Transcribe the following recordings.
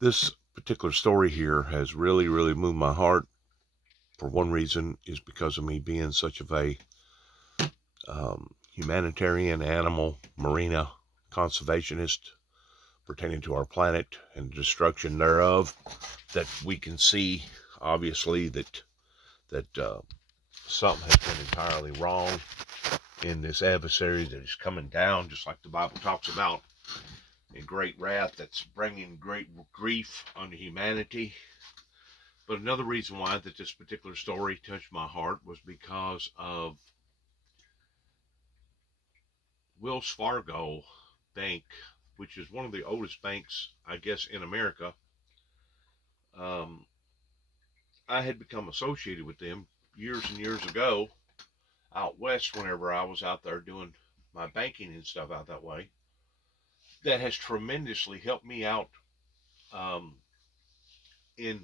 This particular story here has really, really moved my heart. For one reason is because of me being such of a humanitarian, animal, marina conservationist pertaining to our planet and destruction thereof. That we can see, obviously, that something has been entirely wrong in this adversary that is coming down, just like the Bible talks about, in great wrath that's bringing great grief unto humanity. But another reason why that this particular story touched my heart was because of Wells Fargo Bank, which is one of the oldest banks, I guess, in America. Um, I had become associated with them years and years ago out west whenever I was out there doing my banking and stuff out that way. That has tremendously helped me out um, in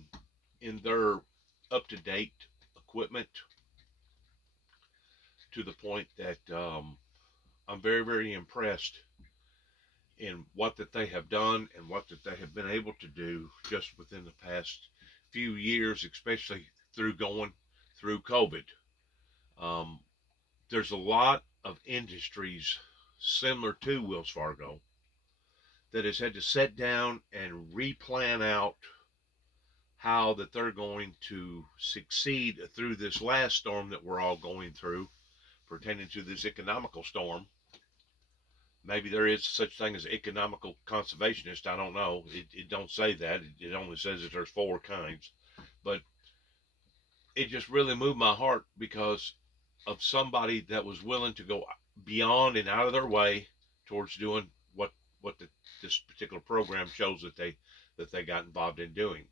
their up to date equipment to the point that I'm very, very impressed in what that they have done and what that they have been able to do just within the past few years, especially through going through COVID. Um, there's a lot of industries similar to Wells Fargo that has had to sit down and replan out how that they're going to succeed through this last storm that we're all going through pertaining to this economical storm. Maybe there is such thing as economical conservationist. I don't know. It don't say that. It only says that there's four kinds. But it just really moved my heart because of somebody that was willing to go beyond and out of their way towards doing what this particular program shows that they got involved in doing.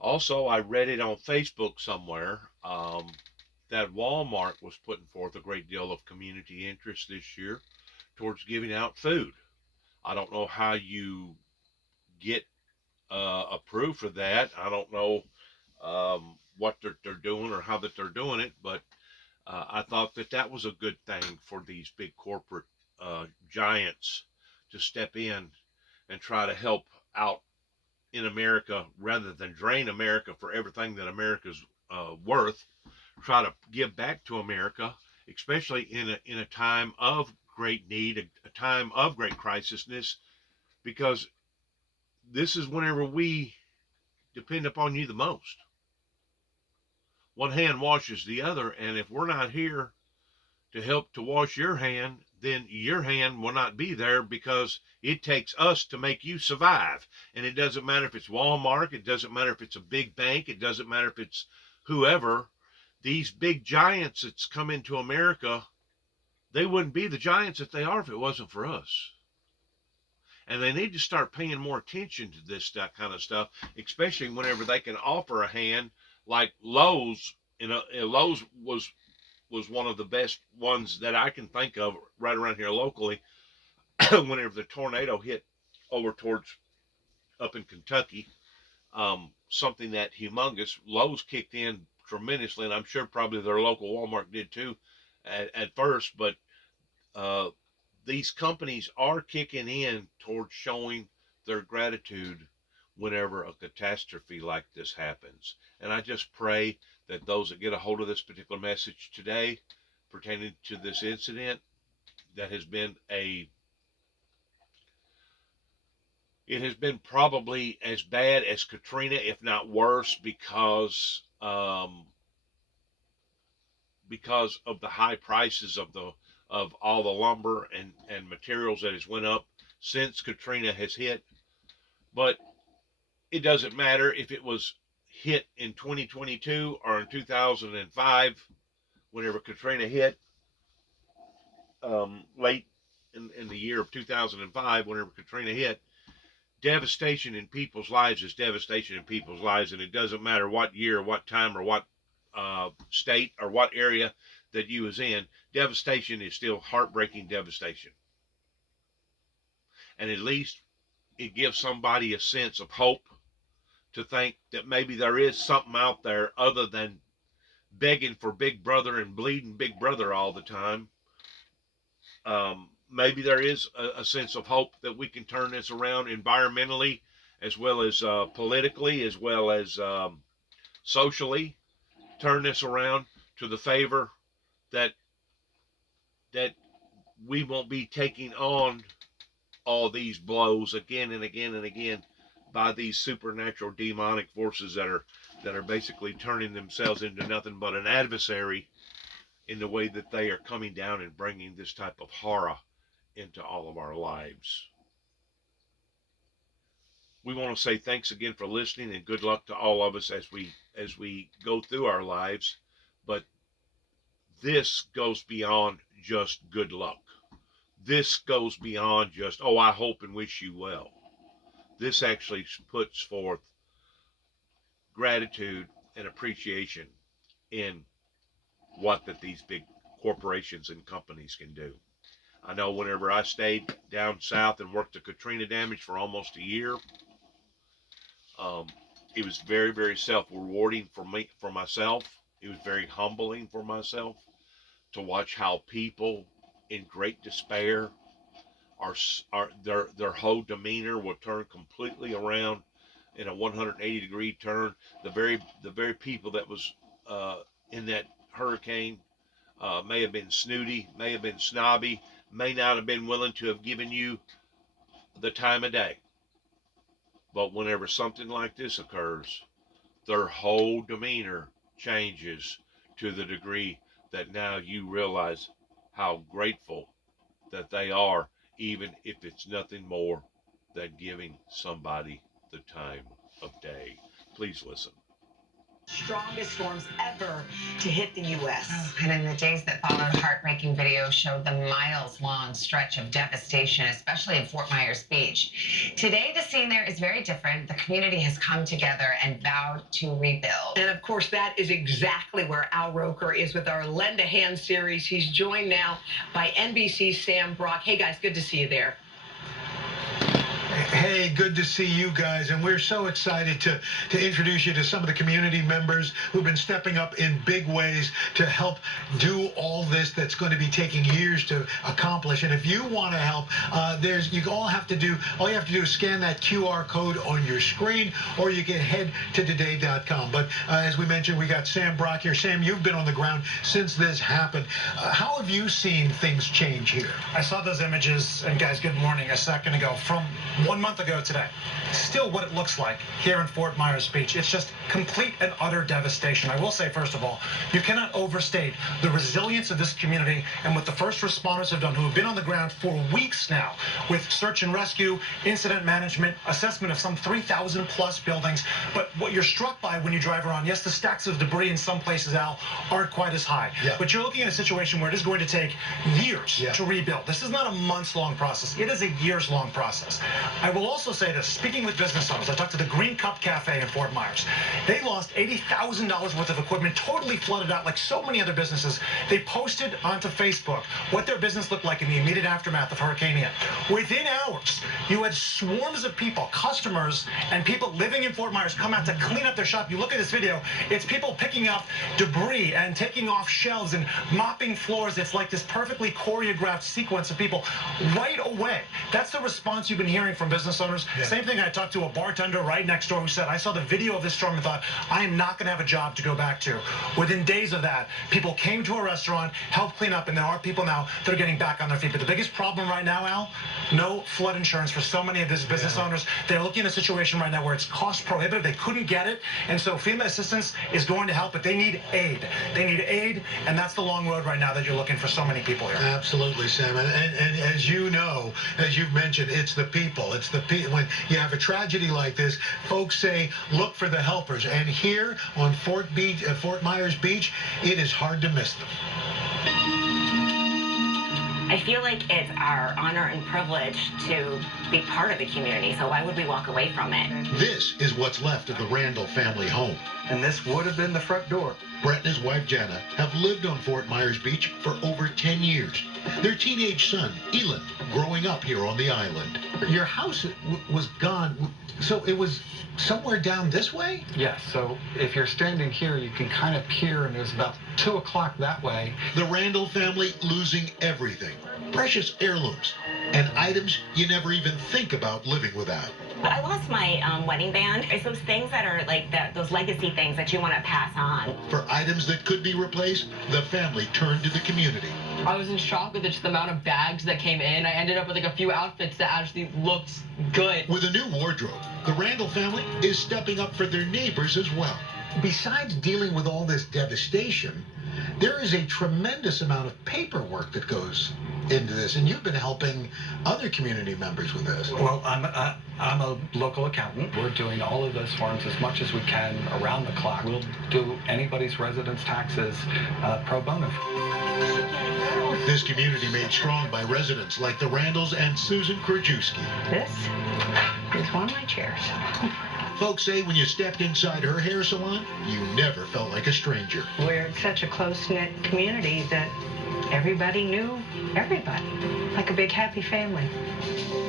Also, I read it on Facebook somewhere that Walmart was putting forth a great deal of community interest this year towards giving out food. I don't know how you get approved for that. I don't know what they're doing or how that they're doing it, but I thought that that was a good thing for these big corporate giants to step in and try to help out in America rather than drain America for everything that America's worth. Try to give back to America, especially in a time of great need, a time of great crisisness, because this is whenever we depend upon you the most. One hand washes the other, and if we're not here to help to wash your hand, then your hand will not be there because it takes us to make you survive. And it doesn't matter if it's Walmart, it doesn't matter if it's a big bank, it doesn't matter if it's whoever. These big giants that's come into America, they wouldn't be the giants that they are if it wasn't for us. And they need to start paying more attention to that kind of stuff, especially whenever they can offer a hand like Lowe's. Lowe's was one of the best ones that I can think of right around here locally. Whenever the tornado hit over towards up in Kentucky, something that humongous, Lowe's kicked in tremendously, and I'm sure probably their local Walmart did too at first. But uh, these companies are kicking in towards showing their gratitude whenever a catastrophe like this happens. And I just pray that those that get a hold of this particular message today pertaining to this incident that has been it has been probably as bad as Katrina, if not worse, because of the high prices of all the lumber and materials that has went up since Katrina has hit. But it doesn't matter if it was hit in 2022 or in 2005, whenever Katrina hit, late in the year of 2005, whenever Katrina hit. Devastation in people's lives is devastation in people's lives, and it doesn't matter what year, what time, or what state or what area that you was in. Devastation is still heartbreaking devastation, and at least it gives somebody a sense of hope to think that maybe there is something out there other than begging for Big Brother and bleeding Big Brother all the time. maybe there is a sense of hope that we can turn this around environmentally, as well as politically, as well as socially, turn this around to the favor that that we won't be taking on all these blows again and again and again by these supernatural demonic forces that are basically turning themselves into nothing but an adversary in the way that they are coming down and bringing this type of horror into all of our lives. We want to say thanks again for listening and good luck to all of us as we go through our lives. But this goes beyond just good luck. This goes beyond just, oh, I hope and wish you well. This actually puts forth gratitude and appreciation in what that these big corporations and companies can do. I know whenever I stayed down south and worked the Katrina damage for almost a year, it was very, very self-rewarding for myself. It was very humbling for myself to watch how people in great despair their whole demeanor will turn completely around in a 180-degree turn. The very people that was in that hurricane may have been snooty, may have been snobby, may not have been willing to have given you the time of day. But whenever something like this occurs, their whole demeanor changes to the degree that now you realize how grateful that they are, even if it's nothing more than giving somebody the time of day. Please listen. Strongest storms ever to hit the U.S. Oh, and in the days that followed, heartbreaking videos showed the miles-long stretch of devastation, especially in Fort Myers Beach. Today, the scene there is very different. The community has come together and vowed to rebuild. And of course, that is exactly where Al Roker is with our Lend a Hand series. He's joined now by NBC's Sam Brock. Hey, guys, good to see you there. Hey, good to see you guys, and we're so excited to introduce you to some of the community members who've been stepping up in big ways to help do all this that's going to be taking years to accomplish. And if you want to help, all you have to do is scan that QR code on your screen, or you can head to today.com. But as we mentioned, we got Sam Brock here. Sam, you've been on the ground since this happened. How have you seen things change here? I saw those images, and guys, good morning, a second ago, from 1 month ago today. Still what it looks like here in Fort Myers Beach. It's just complete and utter devastation. I will say, first of all, you cannot overstate the resilience of this community and what the first responders have done, who have been on the ground for weeks now with search and rescue, incident management, assessment of some 3,000 plus buildings. But what you're struck by when you drive around, yes, the stacks of debris in some places, Al, aren't quite as high. Yeah. But you're looking at a situation where it is going to take years to rebuild. This is not a months-long process. It is a years-long process. I will also say this, speaking with business owners, I talked to the Green Cup Cafe in Fort Myers. They lost $80,000 worth of equipment, totally flooded out like so many other businesses. They posted onto Facebook what their business looked like in the immediate aftermath of Hurricane Ian. Within hours, you had swarms of people, customers, and people living in Fort Myers come out to clean up their shop. You look at this video, it's people picking up debris and taking off shelves and mopping floors. It's like this perfectly choreographed sequence of people right away. That's the response you've been hearing from business owners. Yeah. Same thing, I talked to a bartender right next door who said, I saw the video of this storm and thought, I am not going to have a job to go back to. Within days of that, people came to a restaurant, helped clean up, and there are people now that are getting back on their feet. But the biggest problem right now, Al, no flood insurance for so many of these business owners. They're looking at a situation right now where it's cost prohibitive. They couldn't get it. And so FEMA assistance is going to help, but they need aid. They need aid, and that's the long road right now that you're looking for so many people here. Absolutely, Sam. And as you know, as you've mentioned, it's the people. It's the people. When you have a tragedy like this, folks say, look for the helpers. And here on Fort Myers Beach, it is hard to miss them. I feel like it's our honor and privilege to be part of the community, so why would we walk away from it? This is what's left of the Randall family home. And this would have been the front door. Brett and his wife, Jana, have lived on Fort Myers Beach for over 10 years. Their teenage son, Elon, growing up here on the island. Your house was gone, so it was somewhere down this way? Yes, so if you're standing here, you can kind of peer, and it was about 2 o'clock that way. The Randall family losing everything. precious heirlooms, and items you never even think about living without. I lost my wedding band. It's those things that are like those legacy things that you want to pass on. For items that could be replaced, the family turned to the community. I was in shock with just the amount of bags that came in. I ended up with like a few outfits that actually looked good. With a new wardrobe, the Randall family is stepping up for their neighbors as well. Besides dealing with all this devastation, there is a tremendous amount of paperwork that goes into this, and you've been helping other community members with this. Well, I'm a local accountant. We're doing all of those forms as much as we can around the clock. We'll do anybody's residence taxes pro bono. This community made strong by residents like the Randalls and Susan Krajewski. This is one of my chairs. Folks say when you stepped inside her hair salon, you never felt like a stranger. We're such a close-knit community that everybody knew everybody, like a big happy family.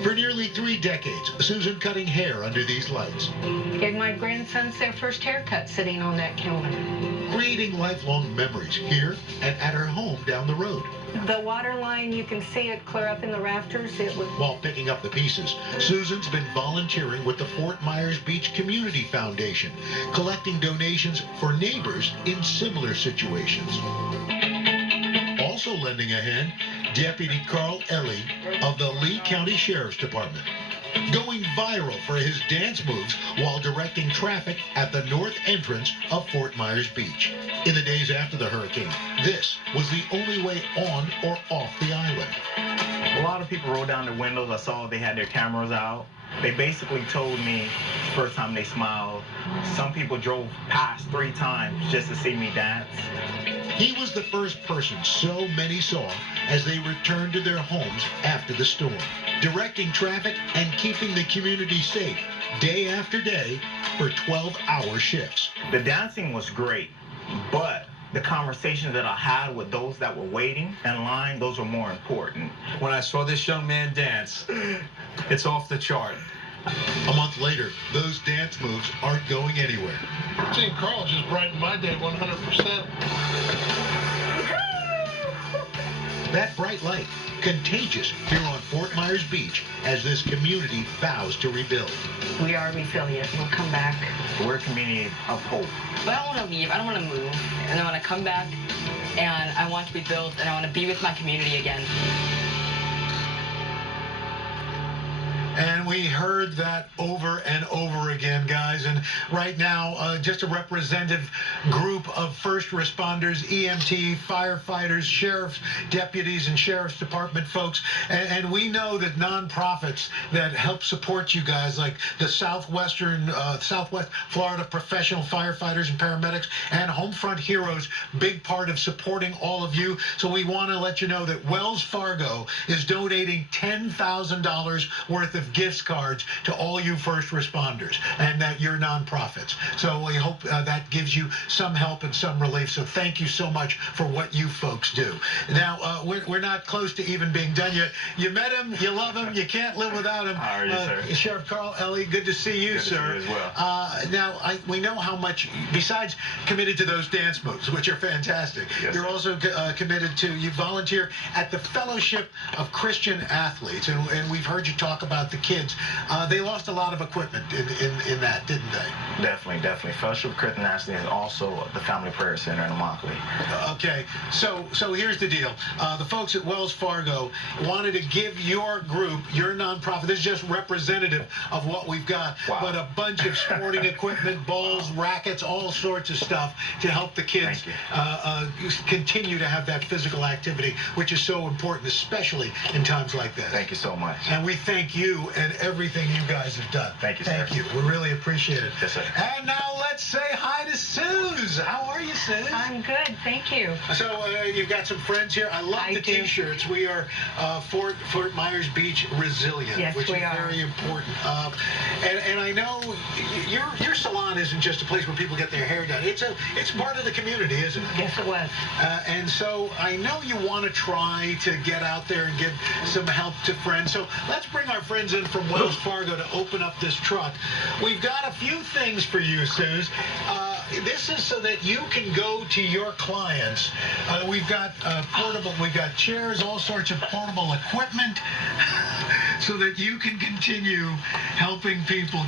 For nearly 3 decades, Susan cutting hair under these lights, Gave my grandsons their first haircut sitting on that counter. creating lifelong memories here and at her home down the road. The water line, you can see it clear up in the rafters. It was While picking up the pieces, Susan's been volunteering with the Fort Myers Beach Community Foundation, collecting donations for neighbors in similar situations. Also lending a hand, Deputy Carl Ellie of the Lee County Sheriff's Department, going viral for his dance moves while directing traffic at the north entrance of Fort Myers Beach. In the days after the hurricane, this was the only way on or off the island. A lot of people rolled down their windows. I saw they had their cameras out. They basically told me the first time they smiled. Some people drove past 3 times just to see me dance. He was the first person so many saw as they returned to their homes after the storm, directing traffic and keeping the community safe day after day for 12-hour shifts. The dancing was great, but the conversations that I had with those that were waiting in line, those were more important. When I saw this young man dance, it's off the chart. A month later, those dance moves aren't going anywhere. Seeing Carl just brightened my day 100%. That bright light, contagious here on Fort Myers Beach as this community vows to rebuild. we are resilient. We'll come back. We're a community of hope. But I don't want to leave. I don't want to move. And I want to come back, and I want to rebuild, and I want to be with my community again. And we heard that over and over again, guys. And right now, just a representative group of first responders, EMT, firefighters, sheriffs, deputies, and sheriff's department folks. And we know that nonprofits that help support you guys, like the Southwest Florida Professional Firefighters and Paramedics and Homefront Heroes, big part of supporting all of you. So we want to let you know that Wells Fargo is donating $10,000 worth of gift cards to all you first responders and that your nonprofits. So we hope that gives you some help and some relief. So thank you so much for what you folks do. Now, we're not close to even being done yet. You met him, you love him, you can't live without him. How are you, sir? Sheriff Carl Ellie, good to see you, Good to sir. see you as well. Now, we know how much, besides committed to those dance moves, which are fantastic, Yes, you're sir. also committed to, you volunteer at the Fellowship of Christian Athletes, and we've heard you talk about the kids. They lost a lot of equipment in that, didn't they? Definitely. Fellowship of Christian Athletes is also the Family Prayer Center in Immokalee. Okay, so here's the deal. The folks at Wells Fargo wanted to give your group, your nonprofit, this is just representative of what we've got, Wow. but a bunch of sporting equipment, balls, rackets, all sorts of stuff to help the kids continue to have that physical activity, which is so important, especially in times like this. Thank you so much. And we thank you and everything you guys have done. Thank you, Thank sir. you. We really appreciate it. Yes, sir. And now let's say hi to Suze. How are you, Suze? I'm good, thank you. So you've got some friends here. I love I the do. T-shirts. We are Fort Myers Beach Resilient, Yes, which we is are. very important. And I know your salon isn't just a place where people get their hair done. It's part of the community, isn't it? Yes, it was. And so I know you want to try to get out there and give some help to friends. So let's bring our friends in from Wells Fargo to open up this truck. We've got a few things for you, Suze. this is so that you can go to your clients. We've got we've got chairs, all sorts of portable equipment, so that you can continue helping people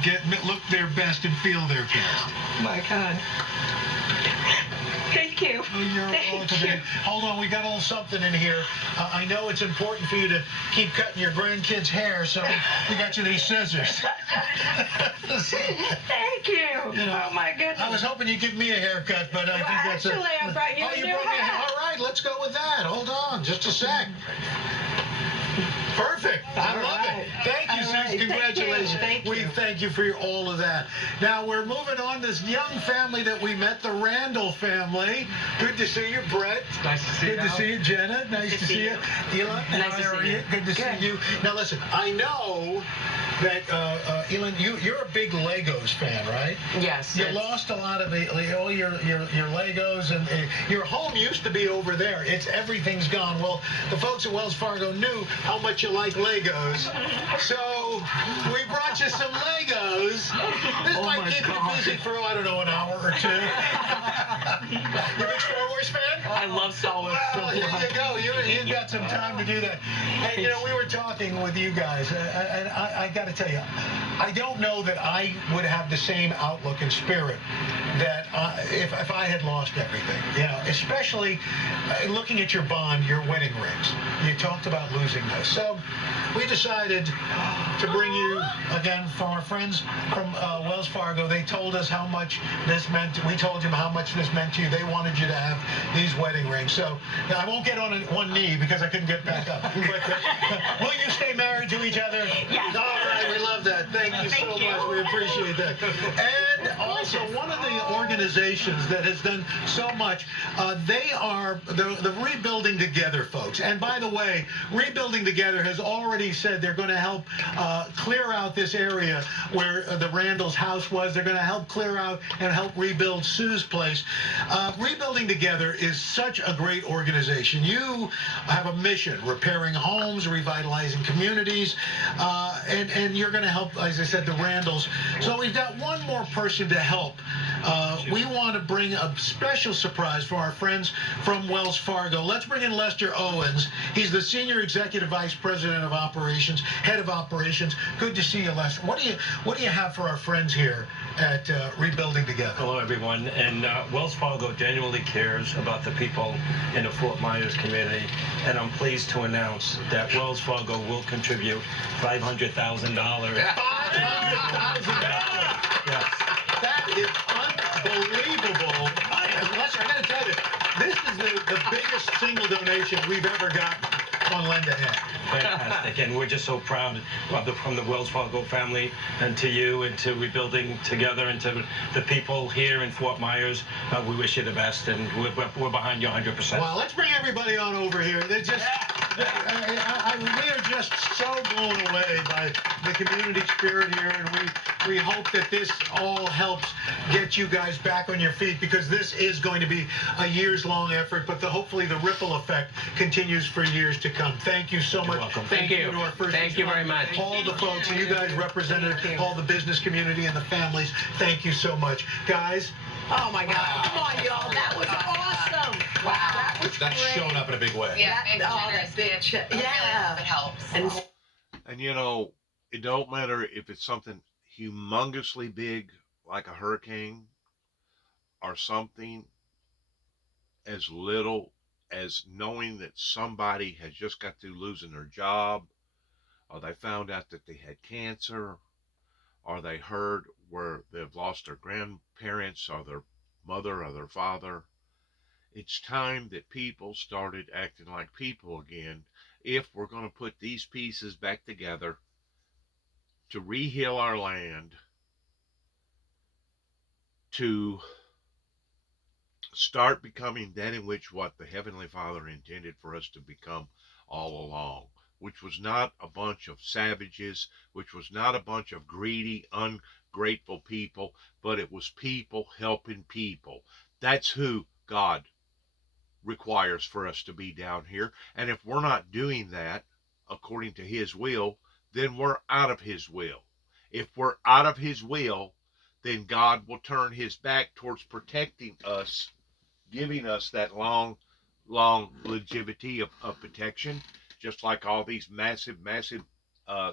look their best and feel their best. My God. Thank you. Oh, you're welcome. Hold on, we got a little something in here. I know it's important for you to keep cutting your grandkids' hair, so we got you these scissors. Thank you. Oh my goodness. I was hoping you'd give me a haircut, but I think that's actually, I brought you a new hat. All right, let's go with that. Hold on, just a sec. Perfect. I love it. Thank you, Susan. Congratulations. Thank you. We thank you for all of that. Now we're moving on to this young family that we met, the Randall family. Good to see you, Brett. Nice to see you. Good to see you, Jenna. Nice to see you. Elon, Nice to how are see you? you. Good to see you. Now listen, I know that Elon, you're a big Legos fan, right? Yes. You lost a lot of all your Legos, and your home used to be over there. Everything's gone. Well, the folks at Wells Fargo knew how much you like Legos, so we brought you some Legos. This might keep you busy for I don't know, an hour or two. You a big Star Wars fan? I love Star Wars. Well, here you go. You got some time to do that. And we were talking with you guys, and I got to tell you, I don't know that I would have the same outlook and spirit that if I had lost everything. Especially looking at your bond, your wedding rings. You talked about losing those. So we decided to bring you, again, from our friends from Wells Fargo. They told us how much this meant. We told them how much this meant to you. They wanted you to have these wedding rings. So I won't get on one knee because I couldn't get back up. But will you stay married to each other? Yes. All right, we love that. Thank you so much. We appreciate that. And also, one of the organizations that has done so much, they are the Rebuilding Together folks. And by the way, Rebuilding Together has already said they're going to help clear out this area where the Randall's house was. They're going to help clear out and help rebuild Sue's place. Rebuilding Together is such a great organization. You have a mission: repairing homes, revitalizing communities, and you're going to help, as I said, the Randalls. So we've got one more person to help. We want to bring a special surprise for our friends from Wells Fargo. Let's bring in Lester Owens. He's the Senior Executive Vice President of Operations, Head of Operations. Good to see you, Lester. What do you have for our friends here at Rebuilding Together? Hello, everyone. And Wells Fargo genuinely cares about the people in the Fort Myers community. And I'm pleased to announce that Wells Fargo will contribute $500,000. $500,000. Yes. That is unbelievable. Lester, I got to tell you, this is the biggest single donation we've ever gotten on Lend a Hand. Fantastic. And we're just so proud from the Wells Fargo family, and to you, and to Rebuilding Together, and to the people here in Fort Myers. We wish you the best, and we're behind you 100%. Well, let's bring everybody on over here. They're just, we are just so blown away by the community spirit here, and we hope that this all helps get you guys back on your feet, because this is going to be a years-long effort, but hopefully the ripple effect continues for years to come. Thank you so much. You're welcome. Thank you to our first Thank you very much. all the folks, and you guys represented all the business community and the families. Thank you so much. Guys, Oh my God. Come on, y'all. That was awesome. Wow. That's That's showing up in a big way. Yeah, big that generous big gift. check. I really Yeah. hope it helps. And And it don't matter if it's something humongously big like a hurricane, or something as little as knowing that somebody has just got through losing their job, or they found out that they had cancer, or they heard where they've lost their grandparents or their mother or their father. It's time that people started acting like people again if we're going to put these pieces back together to reheal our land, to start becoming that in which what the Heavenly Father intended for us to become all along, which was not a bunch of savages, which was not a bunch of greedy, ungrateful people, but it was people helping people. That's who God requires for us to be down here. And if we're not doing that according to His will, then we're out of His will. If we're out of His will, then God will turn his back towards protecting us, giving us that long longevity of protection, just like all these massive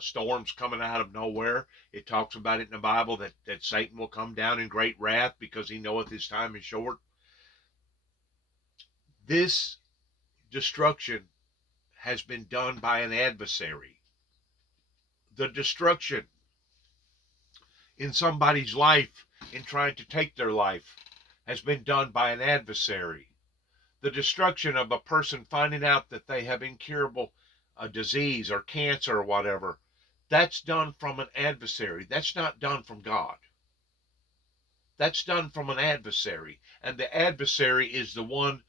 storms coming out of nowhere. It talks about it in the Bible that Satan will come down in great wrath because he knoweth his time is short. This destruction has been done by an adversary. The destruction in somebody's life in trying to take their life has been done by an adversary. The destruction of a person finding out that they have incurable disease or cancer or whatever, that's done from an adversary. That's not done from God. That's done from an adversary. And the adversary is the one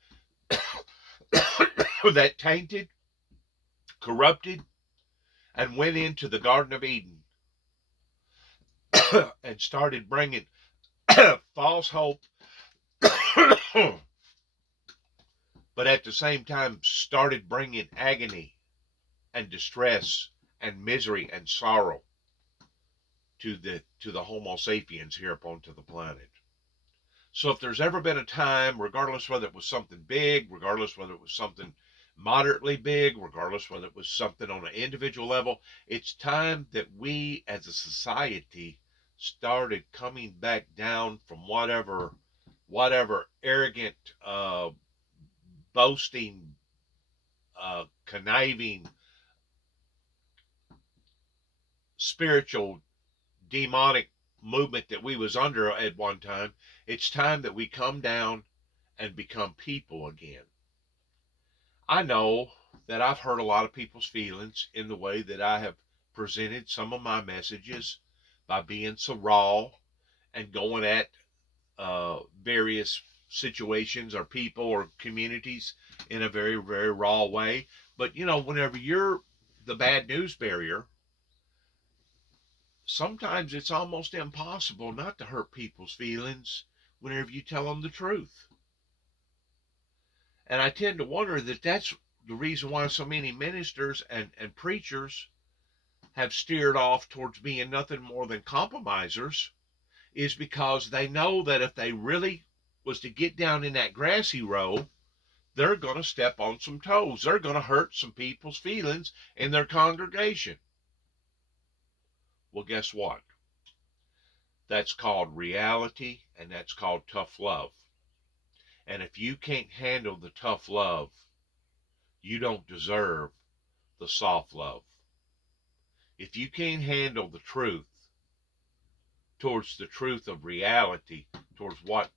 that tainted, corrupted, and went into the Garden of Eden and started bringing false hope, but at the same time started bringing agony and distress and misery and sorrow to the Homo sapiens here upon to the planet. So if there's ever been a time, regardless whether it was something big, regardless whether it was something moderately big, regardless whether it was something on an individual level, it's time that we as a society started coming back down from whatever arrogant, boasting, conniving, spiritual, demonic movement that we was under at one time. It's time that we come down and become people again. I know that I've hurt a lot of people's feelings in the way that I have presented some of my messages by being so raw and going at various situations or people or communities in a very, very raw way. But, whenever you're the bad news bearer, sometimes it's almost impossible not to hurt people's feelings whenever you tell them the truth. And I tend to wonder that that's the reason why so many ministers and preachers have steered off towards being nothing more than compromisers, is because they know that if they really was to get down in that grassy row, they're going to step on some toes. They're going to hurt some people's feelings in their congregation. Well, guess what? That's called reality, and that's called tough love. And if you can't handle the tough love, you don't deserve the soft love. If you can't handle the truth towards the truth of reality, towards what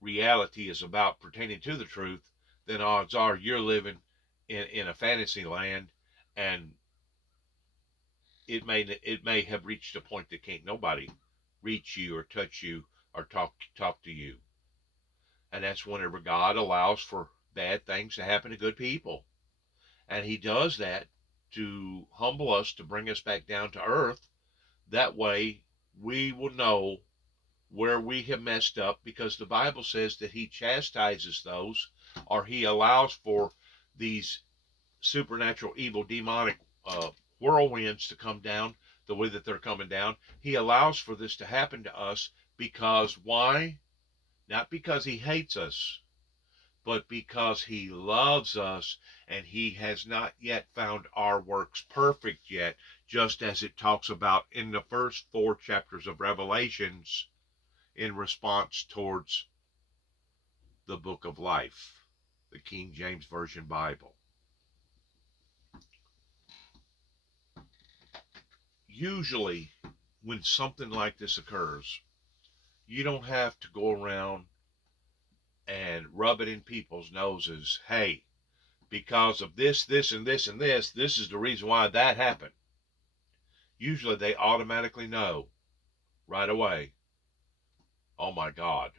reality is about pertaining to the truth, then odds are you're living in a fantasy land, and it may have reached a point that can't nobody reach you or touch you or talk to you. And that's whenever God allows for bad things to happen to good people. And he does that to humble us, to bring us back down to earth. That way we will know where we have messed up, because the Bible says that he chastises those, or he allows for these supernatural, evil, demonic whirlwinds to come down the way that they're coming down. He allows for this to happen to us because why? Not because he hates us, but because he loves us, and he has not yet found our works perfect yet, just as it talks about in the first 4 chapters of Revelations in response towards the book of life, the King James Version Bible. Usually, when something like this occurs, you don't have to go around and rub it in people's noses. Hey, because of this, this, and this, and this is the reason why that happened. Usually they automatically know right away, oh my God,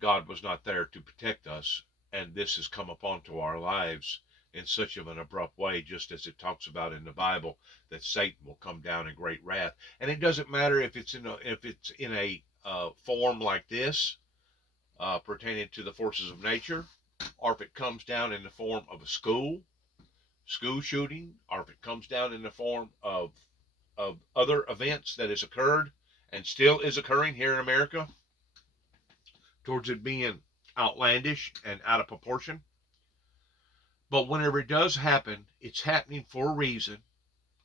God was not there to protect us, and this has come upon to our lives in such of an abrupt way, just as it talks about in the Bible, that Satan will come down in great wrath. And it doesn't matter if it's in a form like this, pertaining to the forces of nature, or if it comes down in the form of a school shooting, or if it comes down in the form of of other events that has occurred and still is occurring here in America towards it being outlandish and out of proportion. But whenever it does happen, it's happening for a reason.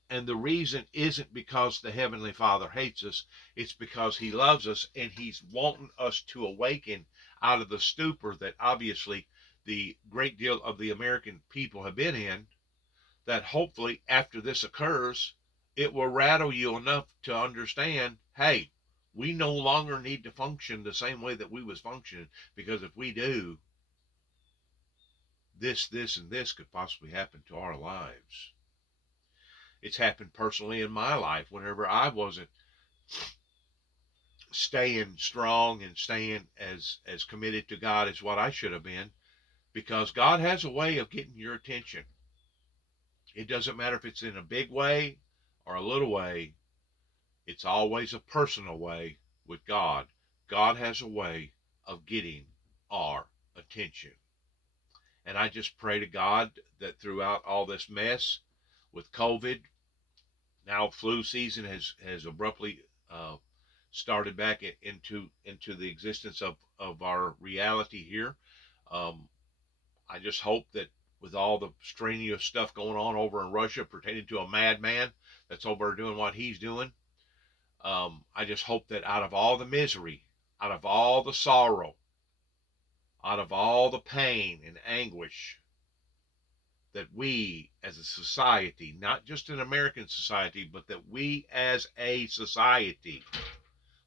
And the reason isn't because the Heavenly Father hates us. It's because He loves us and He's wanting us to awaken out of the stupor that obviously the great deal of the American people have been in, that hopefully after this occurs, it will rattle you enough to understand, hey, we no longer need to function the same way that we was functioning, because if we do, this, and this could possibly happen to our lives. It's happened personally in my life whenever I wasn't staying strong and staying as committed to God as what I should have been, because God has a way of getting your attention. It doesn't matter if it's in a big way or a little way. It's always a personal way with God. God has a way of getting our attention. And I just pray to God that throughout all this mess with COVID, now flu season has abruptly started back into the existence of our reality here. I just hope that with all the strenuous stuff going on over in Russia pertaining to a madman that's over doing what he's doing, I just hope that out of all the misery, out of all the sorrow, out of all the pain and anguish, that we as a society, not just an American society, but that we as a society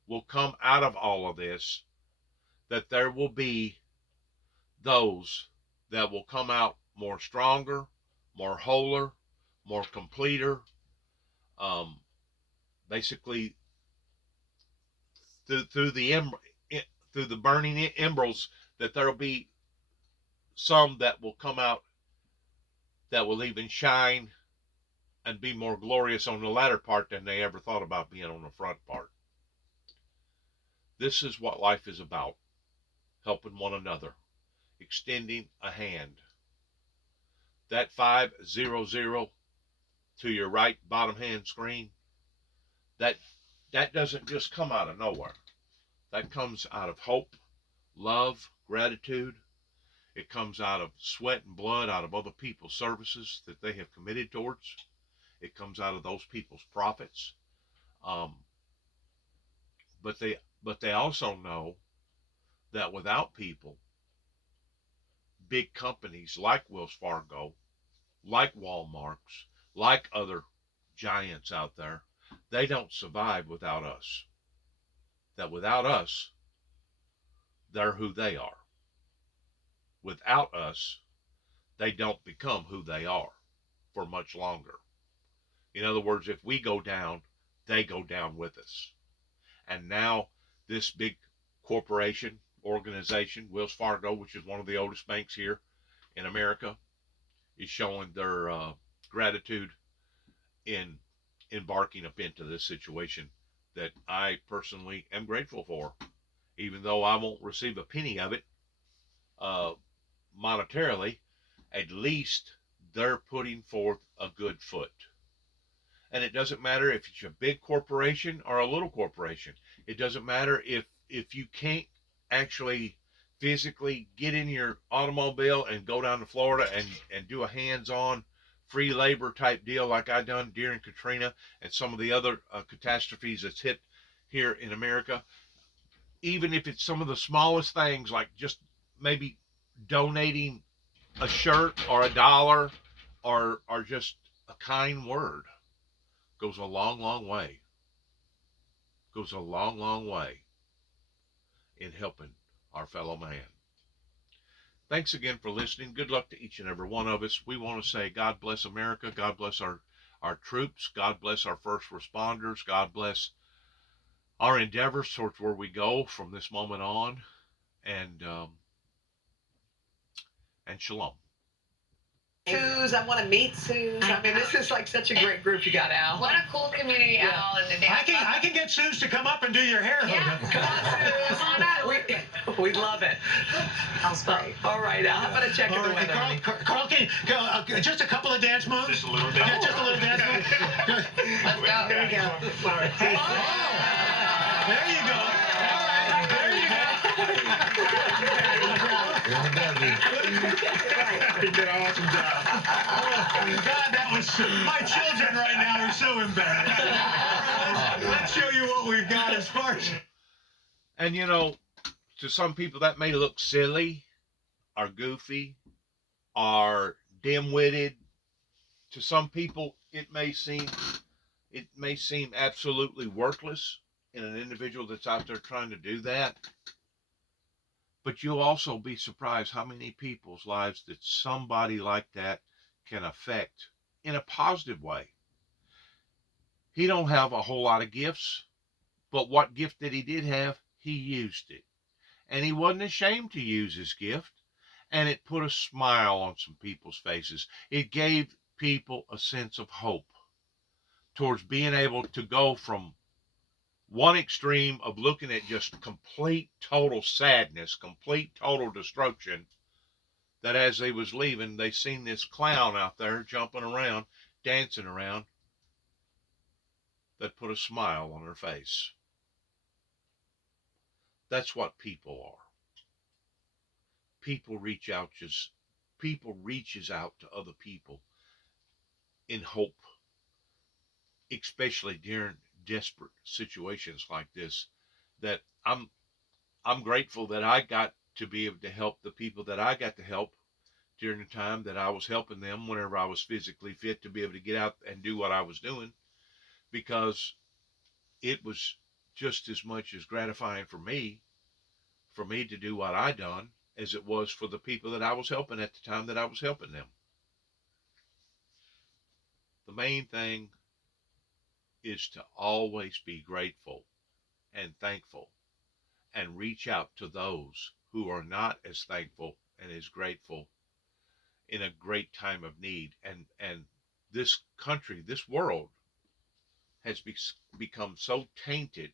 will come out of all of this, that there will be those that will come out more stronger, more wholer, more completer, basically through the burning embers, that there will be some that will come out that will even shine and be more glorious on the latter part than they ever thought about being on the front part. This is what life is about: helping one another, extending a hand. That 500 to your right bottom hand screen, that doesn't just come out of nowhere. That comes out of hope, love, gratitude. It comes out of sweat and blood out of other people's services that they have committed towards. It comes out of those people's profits. But they also know that without people, big companies like Wells Fargo, like Walmart's, like other giants out there, they don't survive without us. That without us, they're who they are. Without us, they don't become who they are for much longer. In other words, if we go down, they go down with us. And now this big corporation, organization, Wells Fargo, which is one of the oldest banks here in America, is showing their gratitude in embarking up into this situation that I personally am grateful for, even though I won't receive a penny of it monetarily. At least they're putting forth a good foot. And it doesn't matter if it's a big corporation or a little corporation. It doesn't matter if you can't actually physically get in your automobile and go down to Florida and do a hands-on free labor type deal like I done during Katrina and some of the other catastrophes that's hit here in America. Even if it's some of the smallest things, like just maybe donating a shirt or a dollar or just a kind word, goes a long, long way. Goes a long, long way in helping our fellow man. Thanks again for listening. Good luck to each and every one of us. We want to say God bless America. God bless our troops. God bless our first responders. God bless our endeavors towards where we go from this moment on. And shalom. Suze, I want to meet Suze. I mean, this is like such a great group you got, Al. What a cool community, Al. And I can get Suze to come up and do your hair. Yeah, come on, Suze. Come on up. We love it. Al's great. All right, Al. How about a check of the weather? Carl, just a couple of dance moves? Just a little bit. Yeah, just a little dance move. Let's go. There we go. Oh, there you go. All right, there you go. He did an awesome job. Oh, God, that was my children right now are so embarrassed. All right, let's show you what we've got as far as. And you know, to some people that may look silly or goofy or dim-witted. To some people it may seem absolutely worthless in an individual that's out there trying to do that. But you'll also be surprised how many people's lives that somebody like that can affect in a positive way. He don't have a whole lot of gifts, but what gift that he did have, he used it. And he wasn't ashamed to use his gift. And it put a smile on some people's faces. It gave people a sense of hope towards being able to go from one extreme of looking at just complete total sadness, complete total destruction, that as they was leaving, they seen this clown out there jumping around, dancing around, that put a smile on her face. That's what people are. People reaches out to other people in hope, especially during desperate situations like this. That I'm grateful that I got to be able to help the people that I got to help during the time that I was helping them whenever I was physically fit to be able to get out and do what I was doing, because it was just as much as gratifying for me to do what I done as it was for the people that I was helping at the time that I was helping them. The main thing is to always be grateful and thankful and reach out to those who are not as thankful and as grateful in a great time of need. And this country, this world has become so tainted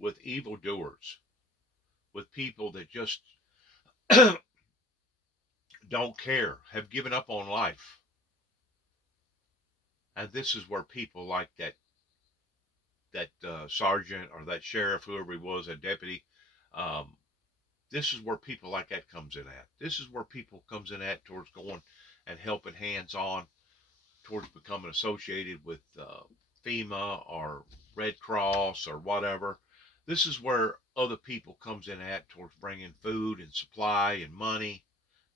with evildoers, with people that just don't care, have given up on life. And this is where people like that sergeant or that sheriff, whoever he was, that deputy, um, this is where people like that comes in at. This is where people comes in at towards going and helping hands on towards becoming associated with FEMA or Red Cross or whatever. This is where other people comes in at towards bringing food and supply and money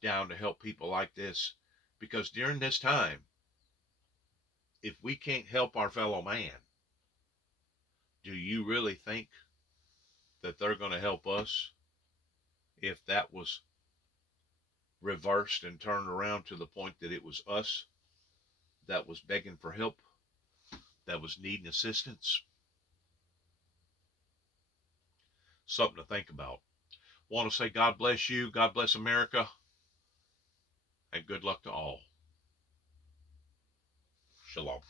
down to help people like this. Because during this time, if we can't help our fellow man, do you really think that they're going to help us if that was reversed and turned around to the point that it was us that was begging for help, that was needing assistance? Something to think about. Want to say God bless you, God bless America, and good luck to all. Shalom.